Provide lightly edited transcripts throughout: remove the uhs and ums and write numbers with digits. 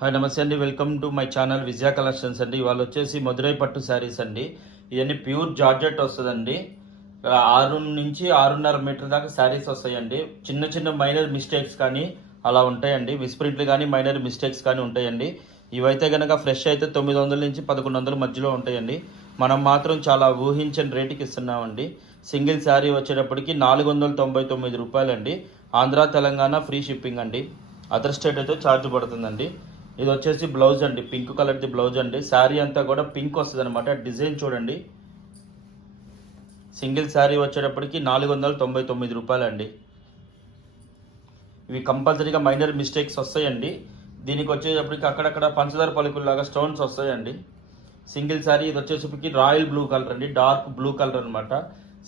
Hi నమస్తే అండి, welcome to my channel Vijaya collections అండి. ఇవాళ వచ్చేసి మధురై పట్టు శారీస్ అండి. ఇవన్నీ ప్యూర్ జార్జెట్ వస్తుందండి. 6 నుంచి 6.5 మీటర్ దాకా శారీస్ వస్తాయండి. చిన్న చిన్న మైనర్ మిస్టేక్స్ కానీ అలా ఉంటాయండి. మిస్ప్రింట్లు కానీ మైనర్ మిస్టేక్స్ కానీ ఉంటాయండి. ఇవైతే కనుక ఫ్రెష్ అయితే 900 నుంచి 1100 మధ్యలో ఉంటాయండి. మనం మాత్రం చాలా ఊహించని రేటుకి ఇస్తున్నామండి. సింగిల్ శారీ వచ్చేటప్పటికి 499 రూపాయలండి. ఆంధ్ర తెలంగాణ ఫ్రీ షిప్పింగ్ అండి. అదర్ స్టేట్ అయితే ఛార్జ్ పడుతుందండి. ఇది వచ్చేసి బ్లౌజ్ అండి, పింక్ కలర్ది బ్లౌజ్ అండి. శారీ అంతా కూడా పింక్ వస్తుంది అనమాట. డిజైన్ చూడండి. సింగిల్ శారీ వచ్చేటప్పటికి 499 రూపాయలండి. ఇవి కంపల్సరీగా మైనర్ మిస్టేక్స్ వస్తాయండి. దీనికి వచ్చేటప్పటికి అక్కడక్కడ పంచదార పలుకుల్లాగా స్టోన్స్ వస్తాయండి. సింగిల్ శారీ ఇది వచ్చేసరికి రాయల్ బ్లూ కలర్ అండి, డార్క్ బ్లూ కలర్ అనమాట.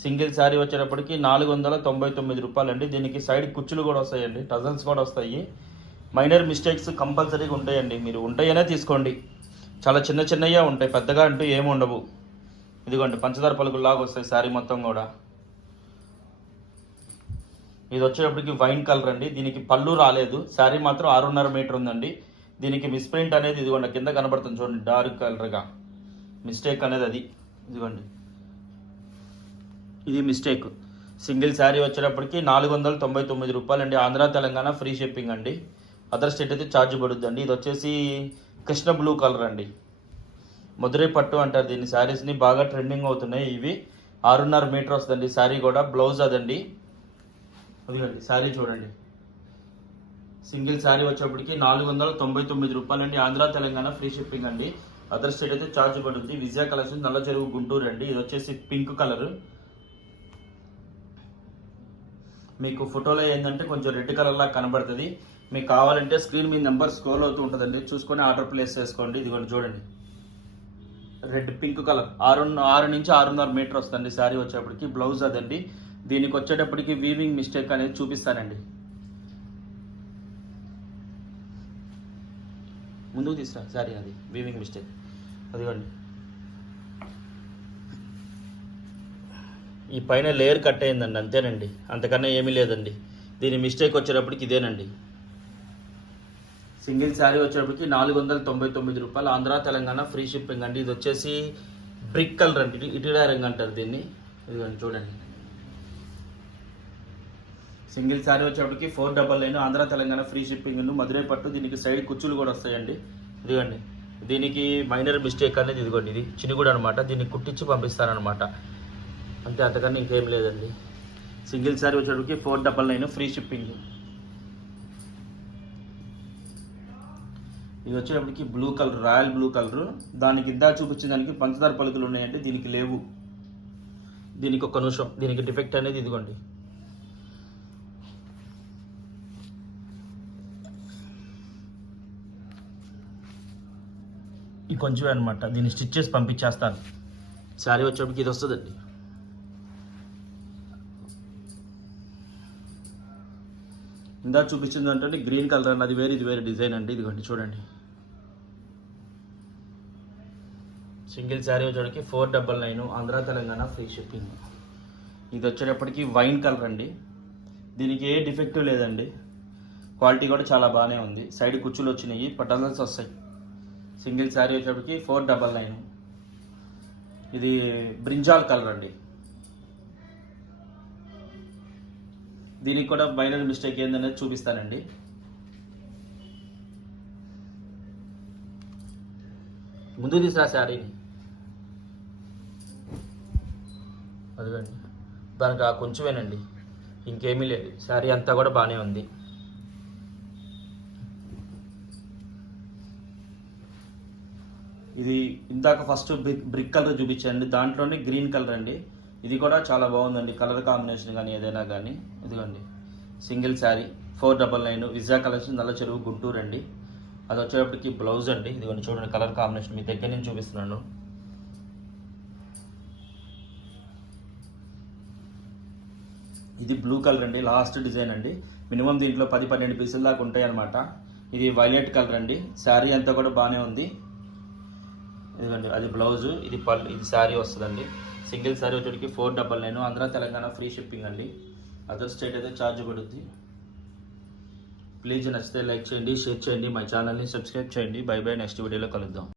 సింగిల్ శారీ వచ్చేటప్పటికి 499 రూపాయలండి. దీనికి సైడ్ కుచ్చులు కూడా వస్తాయండి, టజల్స్ కూడా వస్తాయి. మైనర్ మిస్టేక్స్ కంపల్సరీగా ఉంటాయండి. మీరు ఉంటాయనే తీసుకోండి. చాలా చిన్న చిన్నయ్యే ఉంటాయి, పెద్దగా అంటూ ఏమి ఉండవు. ఇదిగోండి పంచదార పలుకుల్లాగా వస్తాయి శారీ మొత్తం కూడా. ఇది వచ్చేటప్పటికి వైన్ కలర్ అండి. దీనికి పళ్ళు రాలేదు, శారీ మాత్రం 6.5 మీటర్ ఉందండి. దీనికి మిస్ప్రింట్ అనేది ఇదిగోండి కింద కనబడుతుంది చూడండి, డార్క్ కలర్గా మిస్టేక్ అనేది అది. ఇదిగోండి ఇది మిస్టేక్. సింగిల్ శారీ వచ్చేటప్పటికి 499 రూపాయలండి. ఆంధ్ర తెలంగాణ ఫ్రీ షిప్పింగ్ అండి. అదర్ స్టేట్ అయితే ఛార్జ్ పడుద్దండి. ఇది వచ్చేసి కృష్ణ బ్లూ కలర్ అండి. మధురై పట్టు అంటారు దీన్ని. శారీస్ని బాగా ట్రెండింగ్ అవుతున్నాయి ఇవి. 6.5 మీటర్ వస్తుందండి శారీ కూడా. బ్లౌజ్ అదండి. అదిగండి శారీ చూడండి. సింగిల్ శారీ వచ్చేప్పటికి 499 రూపాయలండి. ఆంధ్ర తెలంగాణ ఫ్రీ షిప్పింగ్ అండి. అదర్ స్టేట్ అయితే ఛార్జ్ పడుద్ది. విజయ కలెక్షన్, నల్ల చెరువు, గుంటూరు అండి. ఇది వచ్చేసి పింక్ కలర్. మీకు ఫోటోలో ఏంటంటే కొంచెం రెడ్ కలర్లా కనబడుతుంది. మీకు కావాలంటే స్క్రీన్ మీద నెంబర్ స్క్రోల్ అవుతూ ఉంటుందండి, చూసుకొని ఆర్డర్ ప్లేస్ చేసుకోండి. ఇదిగోండి చూడండి, రెడ్ పింక్ కలర్. 6 నుంచి 6.5 మీటర్ వస్తుంది శారీ వచ్చేటప్పటికి. బ్లౌజ్ అదండి. దీనికి వచ్చేటప్పటికి వీవింగ్ మిస్టేక్ అనేది చూపిస్తానండి. ముందుకు తీసుకురా శారీ, అది వీవింగ్ మిస్టేక్. అదిగోండి ఈ పైన లేయర్ కట్ అయిందండి, అంతేనండి, అంతకన్నా ఏమీ లేదండి. దీని మిస్టేక్ వచ్చేటప్పటికి ఇదేనండి. సింగిల్ శారీ వచ్చేటప్పటికి 499 రూపాయలు. ఆంధ్ర తెలంగాణ ఫ్రీ షిప్పింగ్ అండి. ఇది వచ్చేసి బ్రిక్ కలర్ అండి, ఇటుడా రంగు అంటారు దీన్ని. ఇదిగోండి చూడండి. సింగిల్ శారీ వచ్చేటప్పటికి 499. Andhra Telangana free shipping. మధురై పట్టు. దీనికి సైడ్ కుచ్చులు కూడా వస్తాయండి. ఇదిగోండి దీనికి మైనర్ మిస్టేక్ అనేది ఇదిగోండి, ఇది చినుగుడు అనమాట. దీన్ని కుట్టించి పంపిస్తారనమాట, అంతే, అంతకన్నా ఇంకేం లేదండి. సింగిల్ శారీ వచ్చేటప్పటికి 499 ఫ్రీ షిప్పింగ్. ఇది వచ్చేటప్పటికి blue colour, royal blue colour. దానికి ఇందాక చూపించిన దానికి పంచదార పలుకులు ఉన్నాయండి, దీనికి లేవు. దీనికి ఒక్క నిమిషం, దీనికి డిఫెక్ట్ అనేది ఇదిగోండి. ఇది కొంచెం అనమాట, దీన్ని స్టిచ్ చేసి పంపించేస్తాను. శారీ వచ్చేటప్పటికి ఇది వస్తుందండి. ఇందాక చూపించింది అంటే గ్రీన్ కలర్ అండి, అది వేరే, ఇది వేరే డిజైన్ అండి. ఇదిగోండి చూడండి. సింగిల్ శారీ వచ్చేటికి 499. Andhra Telangana free shipping. ఇది వచ్చేటప్పటికి వైన్ కలర్ అండి. దీనికి ఏ డిఫెక్టివ్ లేదండి, క్వాలిటీ కూడా చాలా బాగానే ఉంది. సైడ్ కుచ్చులు వచ్చినాయి, పటల్స్ వస్తాయి. సింగిల్ శారీ వచ్చేటప్పటికి 499. ఇది బ్రింజాల్ కలర్ అండి. దీనికి కూడా మైనర్ మిస్టేక్ ఏందనేది చూపిస్తానండి. ముందు తీసిన శారీని అదిగండి, దానికి ఆ కొంచెమేనండి, ఇంకేమీ లేదు. శారీ అంతా కూడా బాగానే ఉంది. ఇది ఇందాక ఫస్ట్ బ్రిక్ కలర్ చూపించండి, దాంట్లోనే గ్రీన్ కలర్ అండి. ఇది కూడా చాలా బాగుందండి, కలర్ కాంబినేషన్ కానీ ఏదైనా కానీ. ఇదిగోండి సింగిల్ శారీ 499. విజయ కలెక్షన్, నల్ల చెరువు, గుంటూరు అండి. అది వచ్చేటప్పటికి బ్లౌజ్ అండి. ఇదిగోండి చూడండి, కలర్ కాంబినేషన్ మీ దగ్గర నుంచి చూపిస్తున్నాను. ఇది బ్లూ కలర్ అండి, లాస్ట్ డిజైన్ అండి. మినిమం దీంట్లో 10-12 పీసుల దాకా ఉంటాయి అనమాట. ఇది వైలెట్ కలర్ అండి. శారీ అంతా కూడా బాగానే ఉంది. ఇదిగోండి అది బ్లౌజు, ఇది పళ్ళు, ఇది శారీ వస్తుందండి. సింగిల్ శారీ వచ్చేటికి 499. ఆంధ్ర తెలంగాణ ఫ్రీ షిప్పింగ్ అండి. అదర్ స్టేట్ అయితే ఛార్జ్ పడుద్ది. ప్లీజ్ నచ్చితే లైక్ చేయండి, షేర్ చేయండి, మా ఛానల్ని సబ్స్క్రైబ్ చేయండి. బై బై, నెక్స్ట్ వీడియోలో కలుద్దాం.